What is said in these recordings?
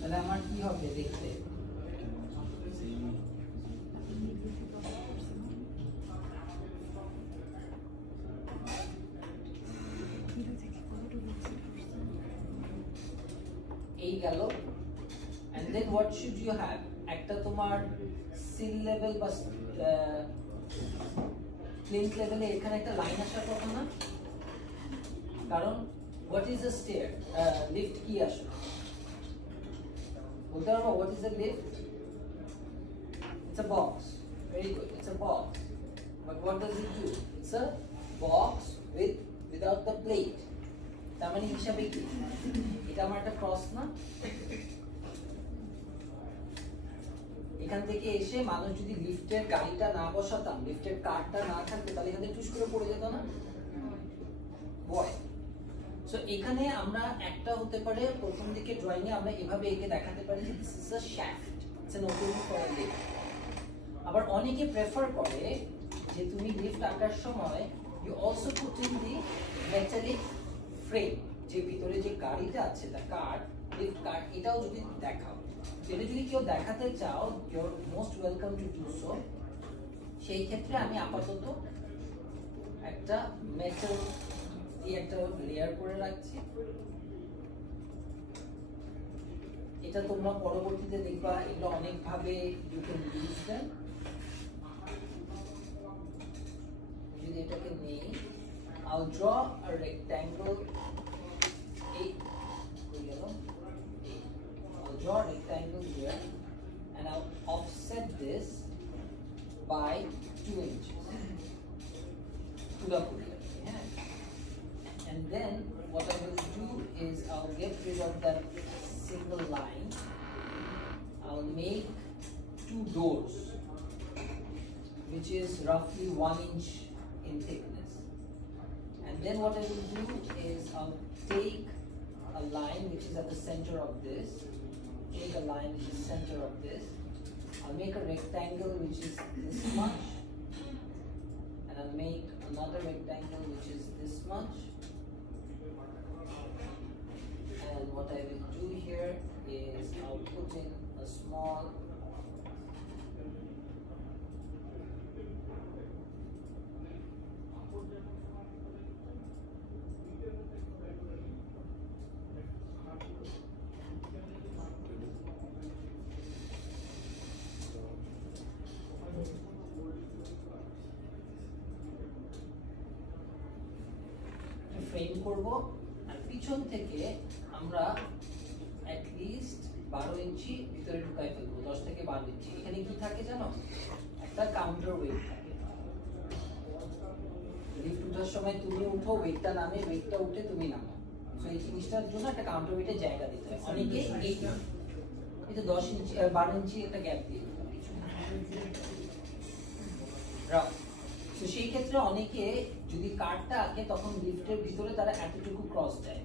তাহলে আমার কি হবে দেখতে? এই গেল। and then what should you have? একটা তোমার সিল লেভেল বা প্লেন লেভেলে এখানে একটা লাইন আসার কথা না? কারণ what is a stair? Lift কি আসলে? বলতে পারবো what is a lift? It's a box. Very good. It's a box. But what does it do? It's a box without the plate. তার মানে হিসাবে কি? এটা আমার একটা ক্রস না? এখান থেকে এসে মানুষ যদি লিফটের গাড়িটা না বসাতাম, লিফটের কারটা না থাকতো, তাহলে এখানে টুস করে পড়ে যেত না? বয়। সো এখানে আমরা একটা হতে পারে প্রথম দিকে ড্রয়িং এ আমরা এভাবে এঁকে দেখাতে পারি যে this is a shaft, it's an opening for a lift. আবার অনেকে প্রেফার করে যে তুমি লিফট আঁকার সময় you also put in the metallic frame, যে ভিতরে যে গাড়িটা আছে দা কার, লিফট কার, এটাও যদি দেখাও, এটা যদি কেউ দেখাতে চাও you are most welcome to do so. সেই ক্ষেত্রে আমি আপাতত একটা মেটাল দিয়ে একটা লেয়ার করে রাখছি। এটা তোমরা পরবর্তীতে দেখবা এগুলো অনেক ভাবে ইউ ক্যান ইউজ দেম। যদি এটাকে নেই, I'll draw a rectangle. I'll draw a rectangle here and I'll offset this by 2 inches to the podium. Yeah. And then what I will do is I'll get rid of that single line. I'll make 2 doors, which is roughly 1 inch in thickness. And then what I will do is I'll take a line which is at the center of this, take a line which is center of this, I'll make a rectangle which is this much, and I'll make another rectangle which is this much, and what I will do here is I'll put in a small frame করব, আর পিছন থেকে আমরা at least 12 ইঞ্চি ভিতরে ঢুকাই ফেলবো, 10 থেকে 12 ইঞ্চি। এখানে কি থাকে জানো? একটা কাউন্টার ওয়েট থাকে। লিফট উঠার সময় তুমি উঠো, ওয়েটটা নামে, ওয়েটটা উঠে তুমি নামো। সো এই জিনিসটার জন্য একটা কাউন্টার ওয়েটের জায়গা দিতে হয়। অনেকে এই যে 10 ইঞ্চি 12 ইঞ্চি একটা গ্যাপ দিয়ে রাও। তো সেই ক্ষেত্রে অনেকে যদি কার্ডটা আঁকে তখন লিফটের ভিতরে তারা এতটুকু ক্রস দেয়,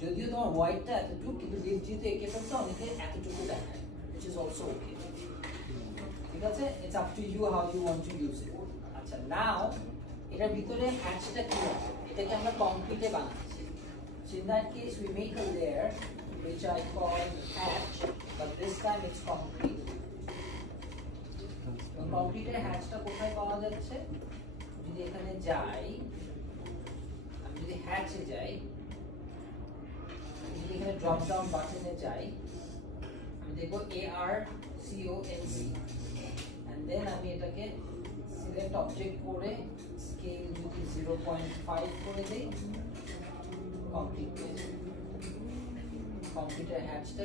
যদিও তোমার হোয়াইটটা এতটুকু, কিন্তু লিফট যেহেতু এঁকে ফেলছে অনেকে এতটুকু দেখায়, which is also okay. ঠিক আছে, it's up to you how you want to use it. আচ্ছা, নাও এটার ভিতরে হ্যাচটা কি আছে? এটাকে আমরা কংক্রিটে বানাচ্ছি। So in that case we make a layer which I call hatch, but this time it's concrete. কংক্রিটের হ্যাচটা কোথায় পাওয়া যাচ্ছে? যদি এখানে যাই, আমি যদি হ্যাচে যাই, যদি এখানে ড্রপ ডাউন বাটনে যাই, আমি দেখবো ARCONC, and then আমি এটাকে সিলেক্ট অবজেক্ট করে স্কেল যদি 0.5 করে দেই, কমপ্লিট হয়ে যাবে। কংক্রিটের হ্যাচটা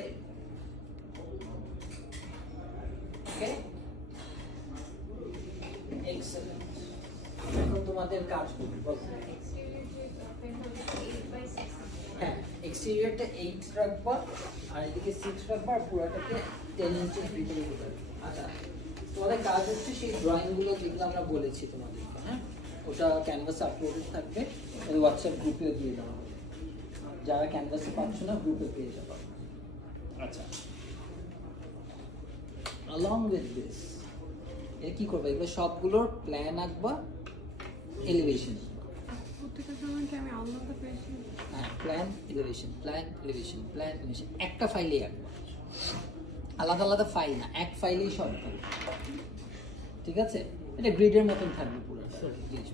ওকে, এক্সেলেন্ট। এখন তোমাদের কাজ করতে বলো। হ্যাঁ, এক্সটেরিয়রটা 8 রাখবা, আর এদিকে 6 রাখবা, আর পুরোটাকে 10 ইঞ্চের ভিতরে দিতে। আচ্ছা, তোমাদের কাজ হচ্ছে সেই ড্রয়িং গুলো যেগুলো আমরা বলেছি তোমাদেরকে, হ্যাঁ, ওটা ক্যানভাসে আপলোডেড থাকবে, ওই হোয়াটসঅ্যাপ গ্রুপেও দিয়ে দেওয়া হবে। যারা ক্যানভাসে পাচ্ছ না গ্রুপে পেয়ে যাবে। আচ্ছা, along with this এ কি করবে? এগুলো সবগুলোর প্ল্যান আঁকবা, এলিভেশন। প্রত্যেকটা জন্য কি আমি আলাদা পেয়েছি? হ্যাঁ, plan elevation, plan elevation, plan elevation, একটা ফাইলেই আঁকবা, আলাদা আলাদা ফাইল না, এক ফাইলেই সব থাকবে, ঠিক আছে? এটা গ্রিডের মতন থাকবে পুরো।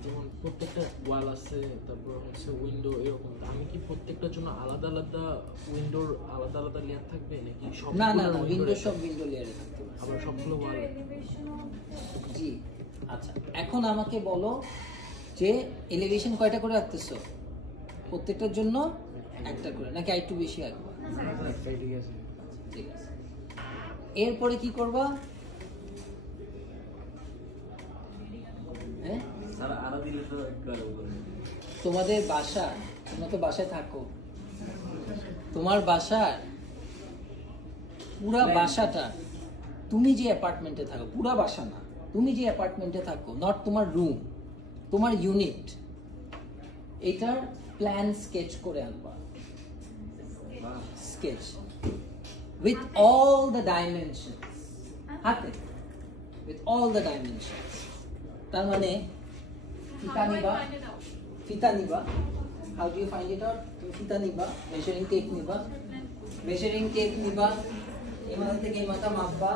যেমন প্রত্যেকটা ওয়াল আছে, তারপর হচ্ছে উইন্ডো এরকম, আমি কি প্রত্যেকটার জন্য আলাদা আলাদা উইন্ডোর আলাদা আলাদা লেয়ার থাকবে নাকি সব? না না না, উইন্ডো সব উইন্ডো লেয়ারে থাকবে, আবার সবগুলো ওয়াল? জি। আচ্ছা, এখন আমাকে বলো যে এলিভেশন কয়টা করে রাখতেছো? প্রত্যেকটার জন্য একটা করে, নাকি আরেকটু বেশি রাখবা? ঠিক আছে। এরপরে কি করবা? হ্যাঁ, তোমাদের বাসা, তোমরা তো বাসায় থাকো, তোমার বাসার পুরা বাসাটা, তুমি যে অ্যাপার্টমেন্টে থাকো, পুরা বাসা না, তুমি যে অ্যাপার্টমেন্টে থাকো, নট তোমার রুম, তোমার ইউনিট, এটার প্ল্যান স্কেচ করে আনবা। Sketch with all the dimensions, হাতে, উইথ অল দ্য ডাইমেনশনস। তার মানে ফিতা নিবা, how do you find it out? তুমি ফিতা নিবা, মেজারিং টেপ নিবা, মেজারিং টেপ নিবা, এই মাথা থেকে এই মাথা মাপবা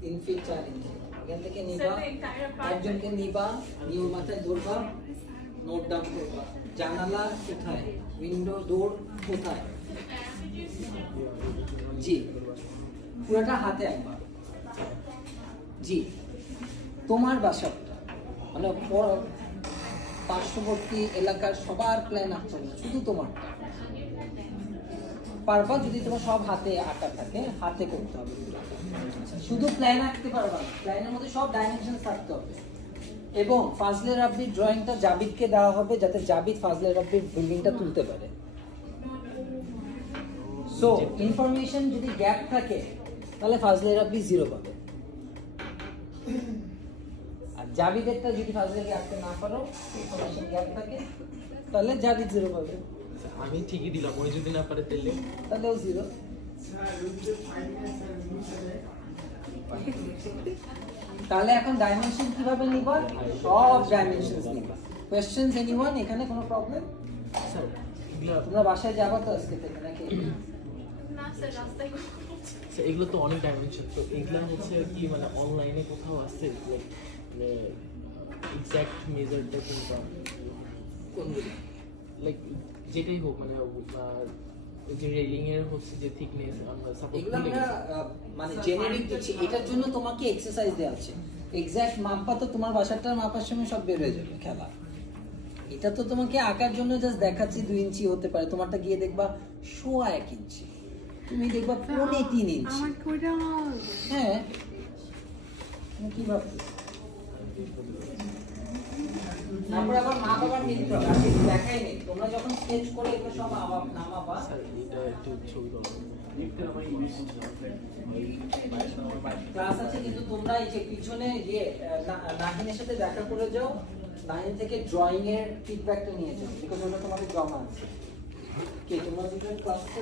3 ফিট 4 ইঞ্চি, এখান থেকে নিবা, একজনকে নিবা, নিয়ে ওর মাথায় ধরবা, নোট ডাউন করবা, জানালা কোথায়, উইন্ডো ডোর কোথায়, জি, পুরোটা হাতে আনবা। জি, তোমার বাসাটা মানে পার্শ্ববর্তী এলাকার সবার প্ল্যান আঁকতে হবে, শুধু তোমারটা পারবা যদি তোমার সব হাতে আঁকা থাকে, হাতে করতে হবে। শুধু প্ল্যান আঁকতে পারবা না, প্ল্যানের মধ্যে সব ডাইমেনশন থাকতে হবে। এবং ফাজলে রাব্বির ড্রয়িংটা জাবিদকে দেওয়া হবে, যাতে জাবিদ ফাজলে রাব্বির বিল্ডিংটা তুলতে পারে। সো ইনফরমেশন যদি গ্যাপ থাকে তাহলে ফাজলে রাব্বি 0 পাবে, আর জাবিদেরটা যদি ফাজলে আঁকতে না পারো, ইনফরমেশন গ্যাপ থাকে, তাহলে জাবিদ 0 পাবে। আমি ঠিকই দিলাম, ওই যদি না পারে তাহলেও 0। তাহলে এখন ডাইমেনশন কিভাবে নিবা? সব ডাইমেনশনস নিবা। Questions anyone? এখানে কোনো প্রবলেম? তোমরা বাসায় যাবা তো আজকে থেকে নাকি? না স্যার, রাস্তায় এগুলো তো অনেক ডাইমেনশন, তো এগুলো হচ্ছে কি মানে অনলাইনে কোথাও আছে লাইক এক্সাক্ট মেজারটা কোনটা, কোনগুলো? লাইক যেটাই হোক, মানে যে রেলিং এর হচ্ছে যে থিকনেস, আমরা সাপোজ এগুলো আমরা মানে জেনারিক দিচ্ছি, এটার জন্য তোমাকে এক্সারসাইজ দেওয়া আছে। এক্সাক্ট মাপা তো তোমার বাসাটার মাপার সময় সব বের হয়ে যাবে খেলা। এটা তো তোমাকে আঁকার জন্য জাস্ট দেখাচ্ছি 2 ইঞ্চি হতে পারে, তোমারটা গিয়ে দেখবা 1.25 ইঞ্চি, তুমি দেখবা 3.5 ইঞ্চি। আমার কোটা হ্যাঁ, তুমি কি ভাবছো? তারপরে আবার মা বাবার মিত্র আছে, দেখাই নেই, তোমরা যখন স্কেচ করে এগুলো সব নামাবা। স্যার এটা একটু ছবি দাও। ক্লাস আছে, কিন্তু তোমরা এই যে পিছনে গিয়ে নাহিনের সাথে দেখা করে যাও, নাহিন থেকে ড্রয়িং এর ফিডব্যাকটা নিয়ে যাও, বিকজ ওটা তোমাদের জমা আছে। কে তোমরা দুটো ক্লাস আছে?